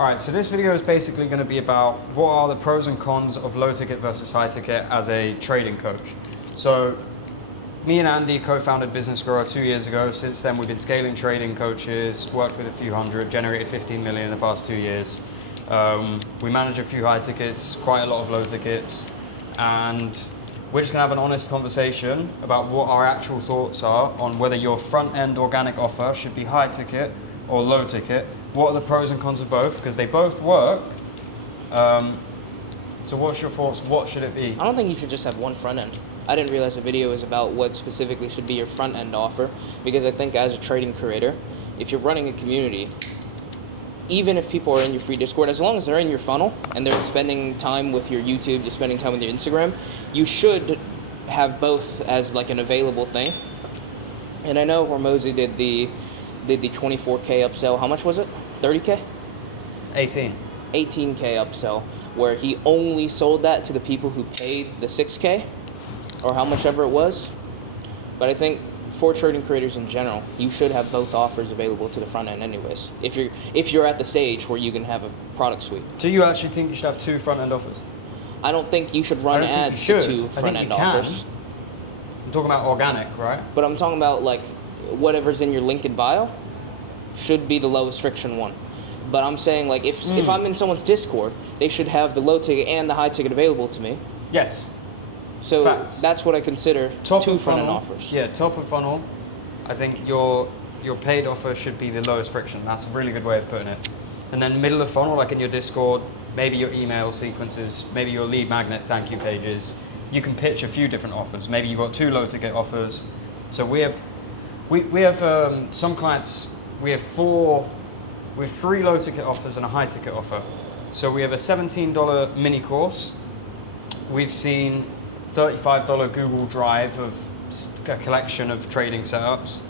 Alright, so this video is basically going to be about what are the pros and cons of low ticket versus high ticket as a trading coach. So, me and Andy co-founded Business Grower 2 years ago. Since then, we've been scaling trading coaches, worked with a few hundred, generated 15 million in the past 2 years. We manage a few high tickets, quite a lot of low tickets, and we're just going to have an honest conversation about what our actual thoughts are on whether your front-end organic offer should be high ticket or low ticket. What are the pros and cons of both? Because they both work. So what's your thoughts? What should it be? I don't think you should just have one front end. I didn't realize the video was about what specifically should be your front end offer, because I think as a trading creator, if you're running a community, even if people are in your free Discord, as long as they're in your funnel and they're spending time with your YouTube, they're spending time with your Instagram, you should have both as like an available thing. And I know Hormozi did the 24K upsell. How much was it? 30K? 18. 18K upsell, where he only sold that to the people who paid the 6K or how much ever it was. But I think for trading creators in general, you should have both offers available to the front end anyways. If you're at the stage where you can have a product suite. Do you actually think you should have two front end offers? I don't think you should run ads to two front end offers. I'm talking about organic, right? But I'm talking about like whatever's in your link in bio should be the lowest friction one. But I'm saying like if I'm in someone's Discord, they should have the low ticket and the high ticket available to me. Yes. So Facts. that's what I consider Top two of front end funnel, offers. Yeah, top of funnel. I think your paid offer should be the lowest friction. That's a really good way of putting it. And then middle of funnel, like in your Discord, maybe your email sequences, maybe your lead magnet thank you pages. You can pitch a few different offers. Maybe you've got two low ticket offers. So we have some clients. We have three low ticket offers and a high ticket offer. So we have a $17 mini course. We've seen $35 Google Drive of a collection of trading setups.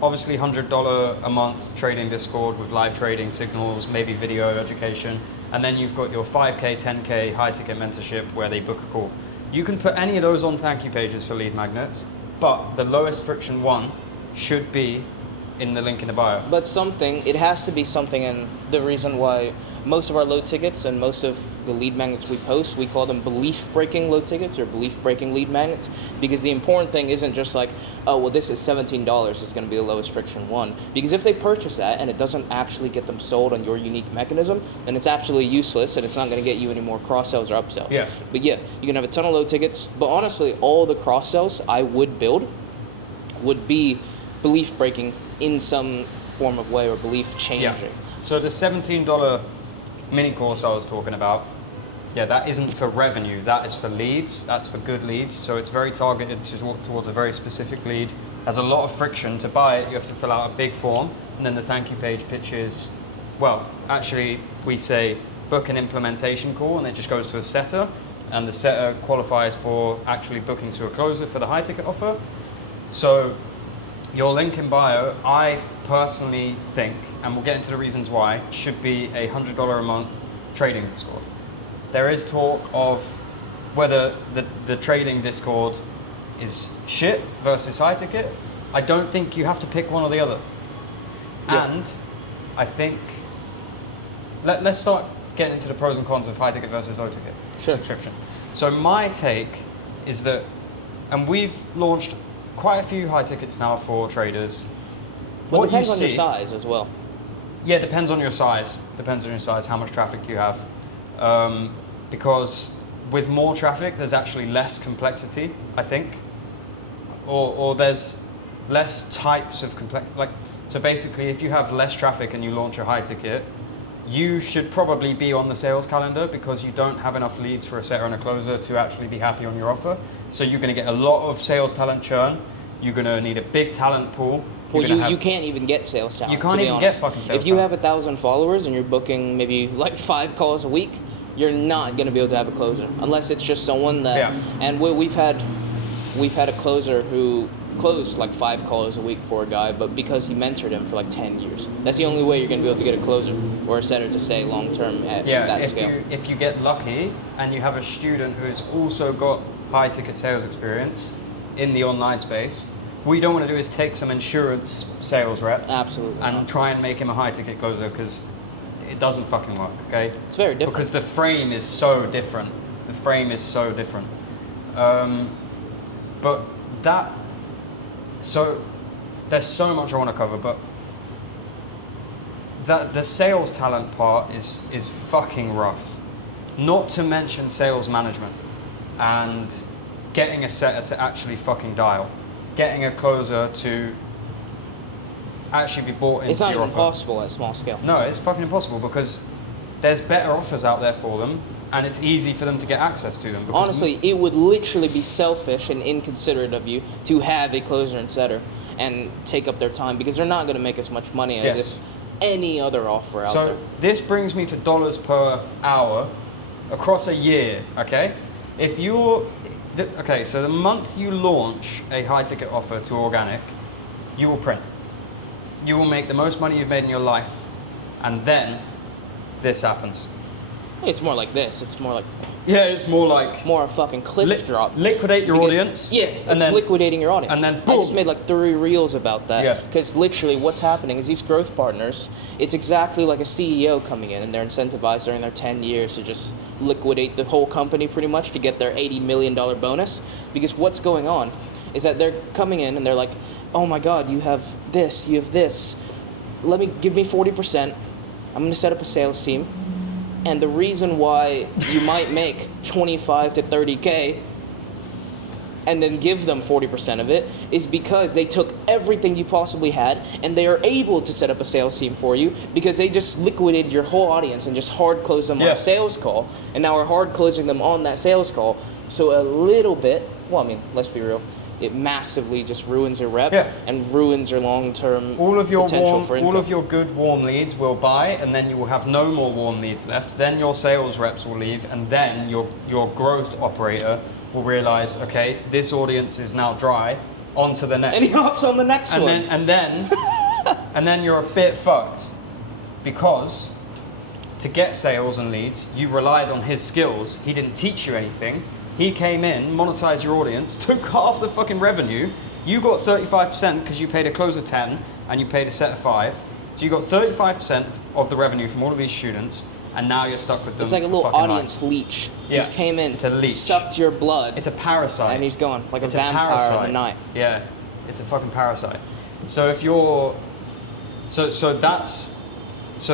Obviously $100 a month trading Discord with live trading signals, maybe video education. And then you've got your 5K, 10K high ticket mentorship where they book a call. You can put any of those on thank you pages for lead magnets, but the lowest friction one should be in the link in the bio. But it has to be something, and the reason why most of our low tickets and most of the lead magnets we post, we call them belief-breaking low tickets or belief-breaking lead magnets, because the important thing isn't just like, oh, well, this is $17, it's going to be the lowest friction one. Because if they purchase that and it doesn't actually get them sold on your unique mechanism, then it's absolutely useless and it's not going to get you any more cross-sells or upsells. Yeah. But yeah, you can have a ton of low tickets, but honestly, all the cross-sells I would build would be belief-breaking in some form of way or belief-changing. Yeah. So the $17 mini course I was talking about, yeah, that isn't for revenue, that is for leads, that's for good leads, so it's very targeted towards a very specific lead. There's a lot of friction to buy it. You have to fill out a big form, and then the thank you page pitches, well, actually we say book an implementation call, and it just goes to a setter, and the setter qualifies for actually booking to a closer for the high ticket offer. So your link in bio, I personally think, and we'll get into the reasons why, should be a $100 a month trading Discord. There is talk of whether the trading Discord is shit versus high ticket. I don't think you have to pick one or the other. Yeah. And I think, let's start getting into the pros and cons of high ticket versus low ticket subscription. So my take is that, and we've launched quite a few high tickets now for traders. Well, it depends on your size as well. Yeah, depends on your size. Depends on your size, how much traffic you have. Because with more traffic, there's actually less complexity, I think. Or there's less types of complexity. So basically, if you have less traffic and you launch a high ticket, you should probably be on the sales calendar because you don't have enough leads for a setter and a closer to actually be happy on your offer. So you're going to get a lot of sales talent churn. You're going to need a big talent pool. Well, you can't even get sales talent. You can't even get fucking sales talent. If you have 1,000 followers and you're booking maybe like 5 calls a week, you're not going to be able to have a closer unless it's just someone that. Yeah. And we've had a closer who closed like 5 calls a week for a guy, but because he mentored him for like 10 years. That's the only way you're going to be able to get a closer or a setter to stay long term at that scale. If you get lucky and you have a student who's also got high ticket sales experience in the online space, what you don't want to do is take some insurance sales rep Absolutely and not. try and make him a high ticket closer, because it doesn't fucking work, okay? It's very different. Because the frame is so different. The frame is so different. But that, so there's so much I want to cover, but the sales talent part is fucking rough. Not to mention sales management and getting a setter to actually fucking dial, getting a closer to actually be bought into It's not your even offer. possible at small scale. No, it's fucking impossible because there's better offers out there for them, and it's easy for them to get access to them. Because Honestly, it would literally be selfish and inconsiderate of you to have a closer and setter and take up their time, because they're not going to make as much money as Yes. if any other offer out so there. this brings me to dollars per hour across a year. Okay, if you're okay, so the month you launch a high ticket offer to organic, you will print. You will make the most money you've made in your life, and then this happens. It's more like this. It's more like Yeah, it's more like more a fucking cliff drop. liquidate your Because- audience. Yeah, and it's then liquidating your audience. and then I just boom. made like 3 reels about that. Yeah. Because literally what's happening is these growth partners, it's exactly like a CEO coming in, and they're incentivized during their 10 years to just liquidate the whole company pretty much to get their $80 million bonus. Because what's going on is that they're coming in and they're like, oh my God, you have this, you have this. Give me 40%. I'm going to set up a sales team. And the reason why you might make 25 to 30K and then give them 40% of it is because they took everything you possibly had and they are able to set up a sales team for you because they just liquidated your whole audience and just hard closed them on Yeah. a sales call. And now we're hard closing them on that sales call. So a little bit, well, I mean, let's be real, it massively just ruins your rep Yeah. and ruins your long-term all of your potential warm, for income. all of your good warm leads will buy, and then you will have no more warm leads left. Then your sales reps will leave, and then your growth operator will realize, okay, this audience is now dry. On to the next. And he hops on the next and one. and then you're a bit fucked because to get sales and leads, you relied on his skills. He didn't teach you anything. He came in, monetized your audience, took half the fucking revenue. You got 35% because you paid a closer 10 and you paid a set of 5. So you got 35% of the revenue from all of these students, and now you're stuck with them. It's like a for little fucking audience life. leech. Yeah. He's came in, It's a leech. sucked your blood, It's a parasite. and he's gone like It's a vampire parasite. in the night. Yeah, it's a fucking parasite. So if you're, so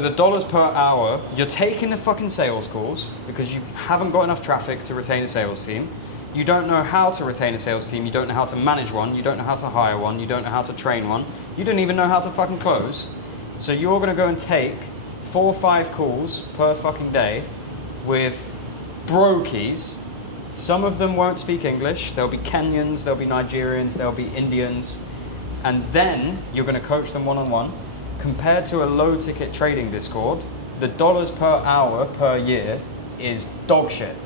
the dollars per hour, you're taking the fucking sales calls because you haven't got enough traffic to retain a sales team. You don't know how to retain a sales team. You don't know how to manage one. You don't know how to hire one. You don't know how to train one. You don't even know how to fucking close. So you're gonna go and take 4 or 5 calls per fucking day with brokies. Some of them won't speak English. There'll be Kenyans, there'll be Nigerians, there'll be Indians. And then you're going to coach them one-on-one. Compared to a low-ticket trading Discord, the dollars per hour per year is dog shit.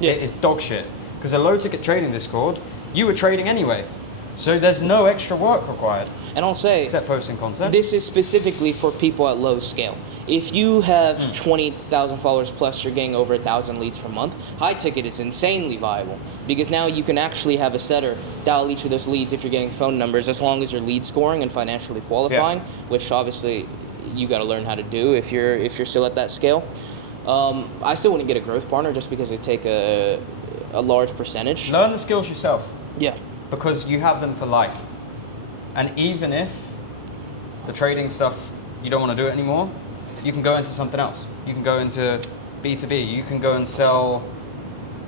Yeah. It is dog shit. Because a low-ticket trading Discord, you were trading anyway. So there's no extra work required, And I'll say, except posting content. this is specifically for people at low scale. If you have 20,000 followers plus, you're getting over 1,000 leads per month, high ticket is insanely viable because now you can actually have a setter dial each of those leads if you're getting phone numbers, as long as you're lead scoring and financially qualifying, which obviously you got to learn how to do if you're still at that scale. I still wouldn't get a growth partner just because it take a large percentage. Learn the skills yourself. Yeah. Because you have them for life. And even if the trading stuff, you don't want to do it anymore, you can go into something else. You can go into B2B. You can go and sell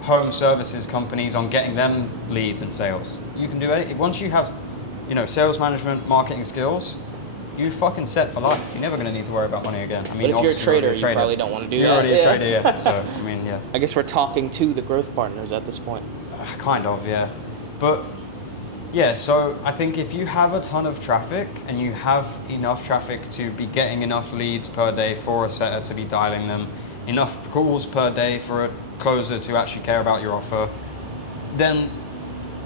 home services companies on getting them leads and sales. You can do anything. Once you have, sales management, marketing skills, you fucking set for life. You're never going to need to worry about money again. I mean, But if you're a obviously already trader, you probably don't want to do You're that. already a trader, yeah. So, I mean, yeah. I guess we're talking to the growth partners at this point. Kind of, yeah. But yeah, so I think if you have a ton of traffic and you have enough traffic to be getting enough leads per day for a setter to be dialing them, enough calls per day for a closer to actually care about your offer, then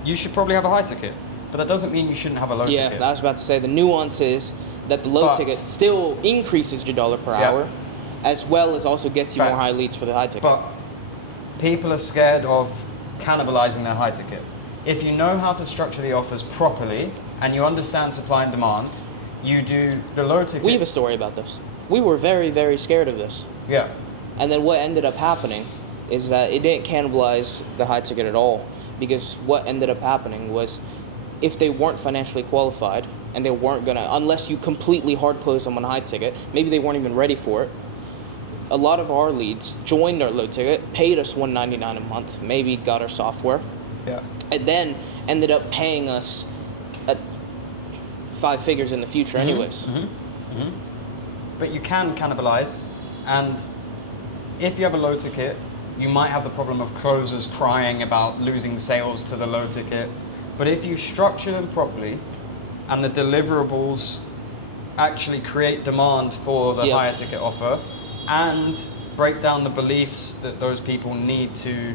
you should probably have a high ticket. But that doesn't mean you shouldn't have a low Yeah, ticket. I was about to say the nuance is that the low But- ticket still increases your dollar per Yeah. hour, as well as also gets you more Facts. high leads for the high ticket. But people are scared of cannibalizing their high ticket. If you know how to structure the offers properly and you understand supply and demand, you do the low ticket. We have a story about this. We were very, very scared of this. Yeah. And then what ended up happening is that it didn't cannibalize the high ticket at all, because what ended up happening was if they weren't financially qualified and they weren't gonna, unless you completely hard close them on high ticket, maybe they weren't even ready for it. A lot of our leads joined our low ticket, paid us $199 a month, maybe got our software, Yeah. and then ended up paying us at 5 figures in the future anyways. But you can cannibalize, and if you have a low ticket, you might have the problem of closers crying about losing sales to the low ticket. But if you structure them properly and the deliverables actually create demand for the Yep. higher ticket offer and break down the beliefs that those people need to,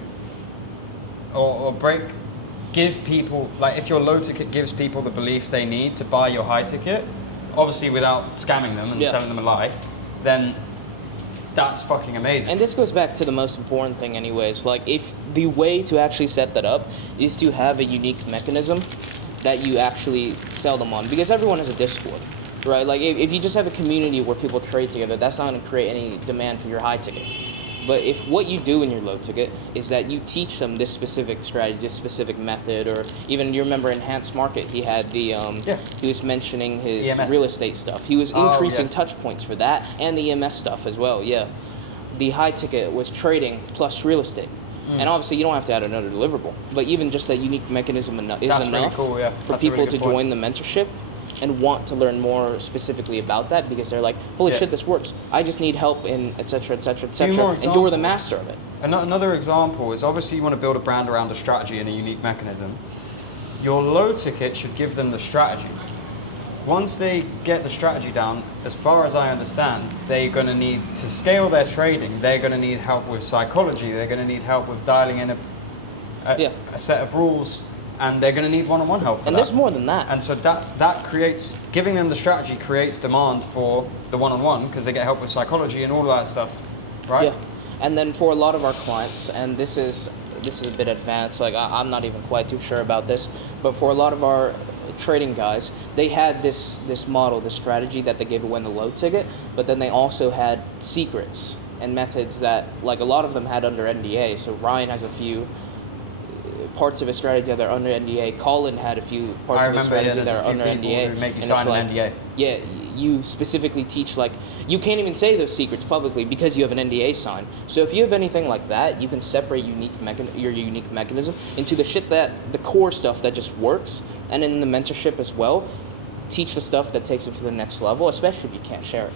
or give people, like if your low ticket gives people the beliefs they need to buy your high ticket, obviously without scamming them and Yeah. selling them a lie, then that's fucking amazing. And this goes back to the most important thing anyways. Like, if the way to actually set that up is to have a unique mechanism that you actually sell them on. Because everyone has a Discord, right? Like, if you just have a community where people trade together, that's not going to create any demand for your high ticket. But if what you do in your low ticket is that you teach them this specific strategy, this specific method, or even, you remember Enhanced Market, he had the, he was mentioning his EMS. real estate stuff. He was Oh, increasing yeah. touch points for that and the EMS stuff as well, yeah. The high ticket was trading plus real estate. And obviously you don't have to add another deliverable, but even just that unique mechanism is That's really enough cool, yeah. for That's a really people to good point. join the mentorship and want to learn more specifically about that, because they're like, holy Yeah. shit, this works. I just need help in et cetera, et cetera, et Few cetera. more And you're the examples. master of it. Another example is, obviously you want to build a brand around a strategy and a unique mechanism. Your low ticket should give them the strategy. Once they get the strategy down, as far as I understand, they're going to need to scale their trading. They're going to need help with psychology. They're going to need help with dialing in Yeah. a set of rules, and they're going to need one-on-one help for And that. there's more than that. And so that creates, giving them the strategy creates demand for the one-on-one, because they get help with psychology and all of that stuff, right? Yeah. And then for a lot of our clients, and this is a bit advanced, like I'm not even quite too sure about this, but for a lot of our trading guys, they had this model, this strategy that they gave away in the low ticket, but then they also had secrets and methods that, like, a lot of them had under NDA. So Ryan has a few parts of his strategy that are under NDA. Colin had a few parts I of his remember, yeah, strategy there's that a are few under people NDA. who make you and sign it's an like, NDA. yeah, you specifically teach, like, you can't even say those secrets publicly because you have an NDA signed. So if you have anything like that, you can separate your unique mechanism into the shit that, the core stuff that just works, and in the mentorship as well, teach the stuff that takes it to the next level, especially if you can't share it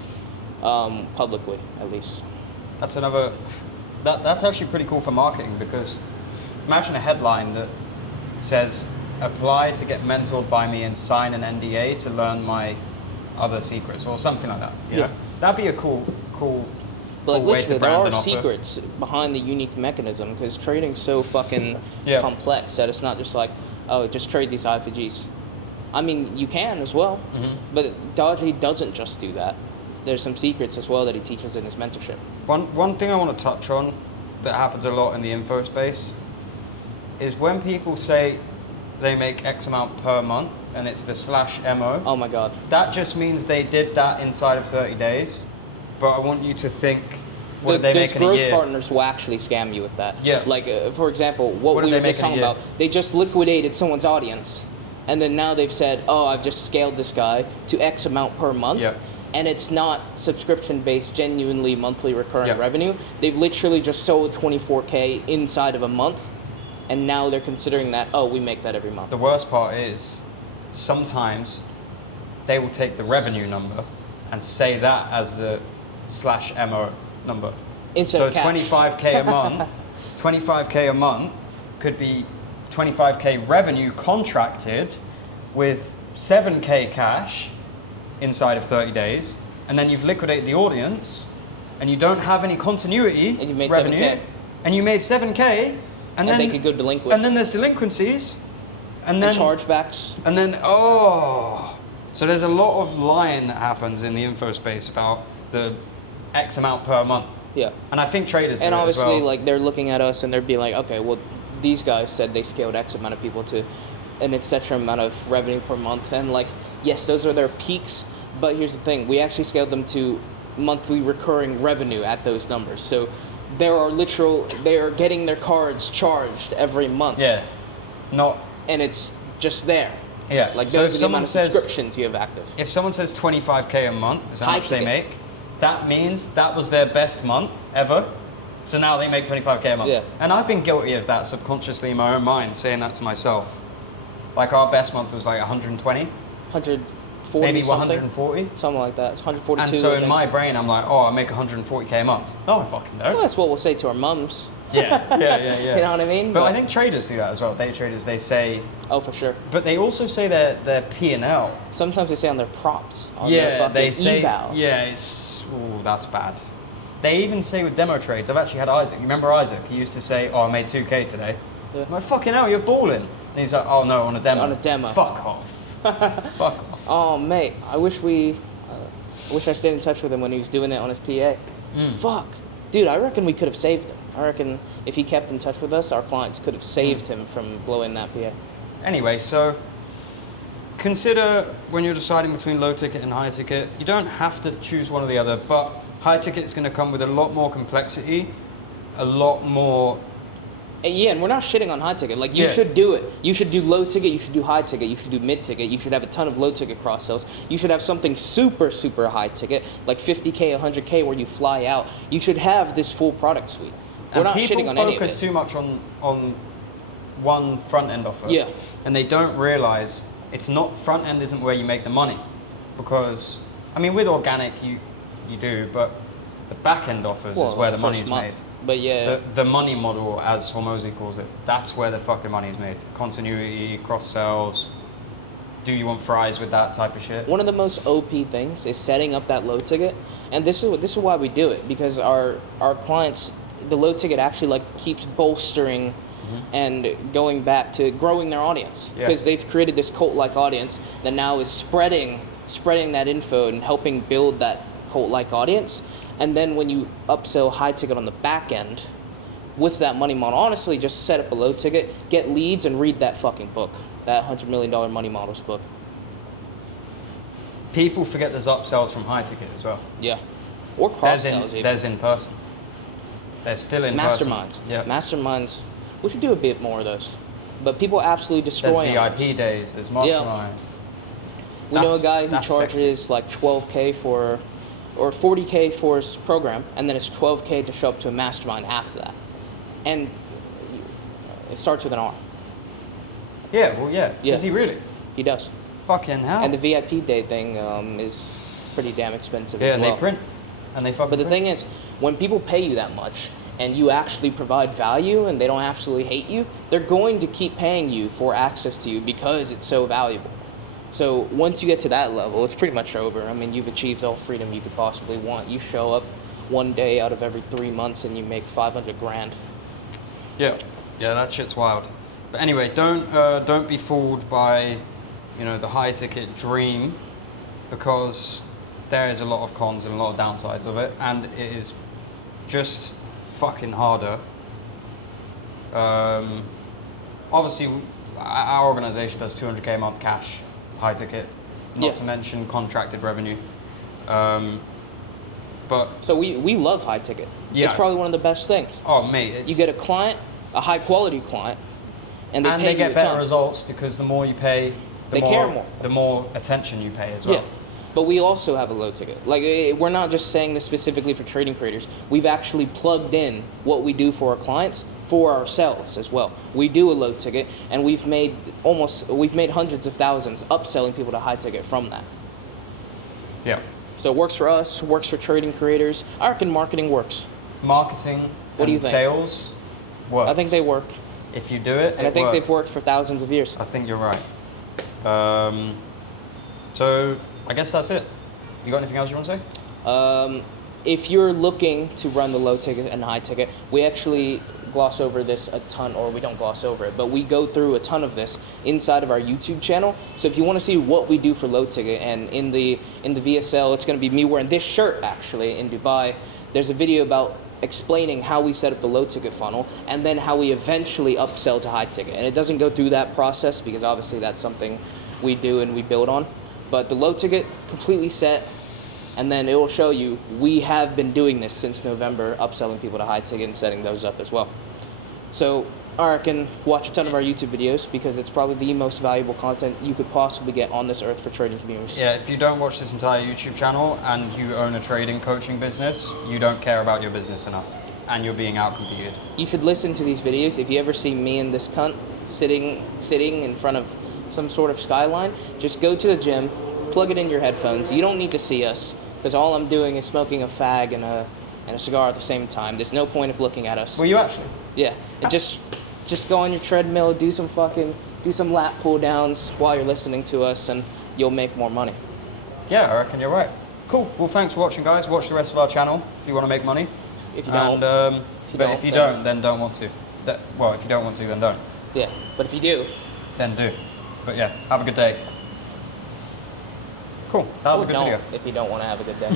publicly, at least. That's another. That's actually pretty cool for marketing, because imagine a headline that says, "Apply to get mentored by me and sign an NDA to learn my other secrets," or something like that. You Yeah. know? That'd be a cool But like, way to literally, there brand are an offer. secrets behind the unique mechanism, because trading's so fucking Yeah. complex that it's not just like, oh, just trade these IFGs. I mean, you can as well, but Dodgy doesn't just do that. There's some secrets as well that he teaches in his mentorship. One thing I want to touch on that happens a lot in the info space is when people say they make X amount per month and it's the /MO. Oh my god. That just means they did that inside of 30 days. But I want you to think, what did they Those make in a growth year? partners will actually scam you with that. Yeah. Like, for example, what What we did were they just make in a talking year? about, they just liquidated someone's audience, and then now they've said, oh, I've just scaled this guy to X amount per month. Yeah. And it's not subscription-based, genuinely monthly recurring Yeah. revenue. They've literally just sold 24K inside of a month, and now they're considering that, oh, we make that every month. The worst part is, sometimes they will take the revenue number and say that as the /MO number. Instead So of cash. 25K a month, 25K a month could be 25K revenue contracted with 7K cash inside of 30 days, and then you've liquidated the audience, and you don't have any continuity And you've made revenue, 7K. and you made 7K, and then they could go delinquent. and then there's delinquencies, and then And chargebacks. and then so there's a lot of lying that happens in the info space about the X amount per month, Yeah. and I think traders And do it as obviously, well. like, they're looking at us and they're being like, okay, well, these guys said they scaled X amount of people to an etc. amount of revenue per month. And, like, yes, those are their peaks, but here's the thing. We actually scaled them to monthly recurring revenue at those numbers. So they are getting their cards charged every month. Yeah. Not. And it's just there. Yeah. Like So if those are the someone amount of says, subscriptions you have active. if someone says 25K a month is how High much they ticket. make, that means that was their best month ever. So now they make 25K a month. Yeah. And I've been guilty of that subconsciously in my own mind, saying that to myself. Like our best month was like 120, 140 maybe something. 140. Something like that. It's 142. And so I in think. my brain, I'm like, oh, I make 140K a month. No, I fucking Well, don't. that's what we'll say to our mums. Yeah. You know what I mean? But I think traders do that as well. Day traders, they say, Oh, for sure. but they also say their P&L. Sometimes they say on their props. On their Yeah, fucking they say, evals. yeah, it's, ooh, that's bad. They even say with demo trades, I've actually had Isaac. You remember Isaac? He used to say, oh, I made 2K today. Yeah. I'm like, fucking hell, you're balling. And he's like, oh no, on a demo. On a demo. Fuck off. Fuck off. Oh, mate, I wish I stayed in touch with him when he was doing it on his PA. Fuck. Dude, I reckon we could have saved him. I reckon if he kept in touch with us, our clients could have saved him from blowing that PA. Anyway, so consider when you're deciding between low ticket and high ticket, you don't have to choose one or the other, but high ticket is going to come with a lot more complexity, a lot more. Yeah, and we're not shitting on high ticket. Like, you Yeah. should do it. You should do low ticket, you should do high ticket, you should do mid ticket, you should have a ton of low ticket cross sells. You should have something super, super high ticket, like 50K, 100K, where you fly out. You should have this full product suite. We're And not people shitting on any of focus it. too much on one front end offer. Yeah. And they don't realize it's not, front end isn't where you make the money. Because, I mean, with organic you do, but the back end offers is where the first money's month. made. But yeah, The money model, as Hormozy calls it, that's where the fucking money's made. Continuity, cross sells. Do you want fries with that type of shit? one of the most OP things is setting up that low ticket, and this is why we do it, because our clients, the low ticket actually like keeps bolstering and going back to growing their audience, Yeah. because they've created this cult-like audience that now is spreading that info and helping build that cult-like audience. And then when you upsell high ticket on the back end with that money model, honestly, just set up a low ticket, get leads, and read that fucking book, that $100 million money models book. People forget there's upsells from high ticket as well. Yeah. Or cross sells even. There's in person. There's still in person. Masterminds. Yeah. Masterminds. We should do a bit more of those. But people absolutely destroy There's on VIP those. days. There's mastermind. We know a That's- guy who that's charges sexy. like 12K for, or 40K for his program, and then it's 12K to show up to a mastermind after that. And it starts with an R. Yeah. Well, yeah. Yeah. Does he really? He does. Fucking hell. And the VIP day thing is pretty damn expensive yeah, as and well. they print. And they fucking But the print. thing is, when people pay you that much and you actually provide value and they don't absolutely hate you, they're going to keep paying you for access to you because it's so valuable. So once you get to that level, it's pretty much over. I mean, you've achieved all freedom you could possibly want. You show up one day out of every 3 months and you make 500 grand. Yeah, yeah, that shit's wild. But anyway, don't be fooled by, the high ticket dream, because there is a lot of cons and a lot of downsides of it, and it is just fucking harder. Obviously, our organization does 200K a month cash, high ticket, not Yeah. to mention contracted revenue. But So we love high ticket. Yeah. It's probably one of the best things. oh mate, it's You get a client, a high quality client, and they pay they you get a better ton. results because the more you pay, They care more. The more attention you pay as well. Yeah, but we also have a low ticket. Like, we're not just saying this specifically for trading creators. We've actually plugged in what we do for our clients for ourselves as well. We do a low ticket, and we've made hundreds of thousands upselling people to high ticket from that. Yeah. So it works for us, works for trading creators. I reckon marketing works. Marketing What do you and think? sales works. I think they work, If you do it, and I think they've worked for thousands of years. I think you're right. So I guess that's it. You got anything else you want to say? If you're looking to run the low ticket and high ticket, we actually gloss over this a ton, or we don't gloss over it, but we go through a ton of this inside of our YouTube channel. So if you want to see what we do for low ticket, and in the VSL, it's going to be me wearing this shirt actually in Dubai. There's a video about explaining how we set up the low ticket funnel and then how we eventually upsell to high ticket. And it doesn't go through that process because obviously that's something we do and we build on. But the low ticket, completely set, and then it will show you we have been doing this since November, upselling people to high ticket and setting those up as well. So Arik can watch a ton of our YouTube videos because it's probably the most valuable content you could possibly get on this earth for trading communities. Yeah, if you don't watch this entire YouTube channel and you own a trading coaching business, you don't care about your business enough, and you're being outcompeted. You should listen to these videos. If you ever see me and this cunt sitting in front of some sort of skyline, just go to the gym, plug it in your headphones. You don't need to see us, because all I'm doing is smoking a fag and a cigar at the same time. There's no point of looking at us. Will you actually? Yeah, and just go on your treadmill, do some lat pull downs while you're listening to us, and you'll make more money. Yeah, I reckon you're right. Cool. Well, thanks for watching, guys. Watch the rest of our channel if you want to make money. If you don't, And, if you don't, then don't want to. Well, if you don't want to, then don't. Yeah, but if you do, Then do. But yeah, have a good day. Cool. That was a good don't video. if you don't want to have a good day.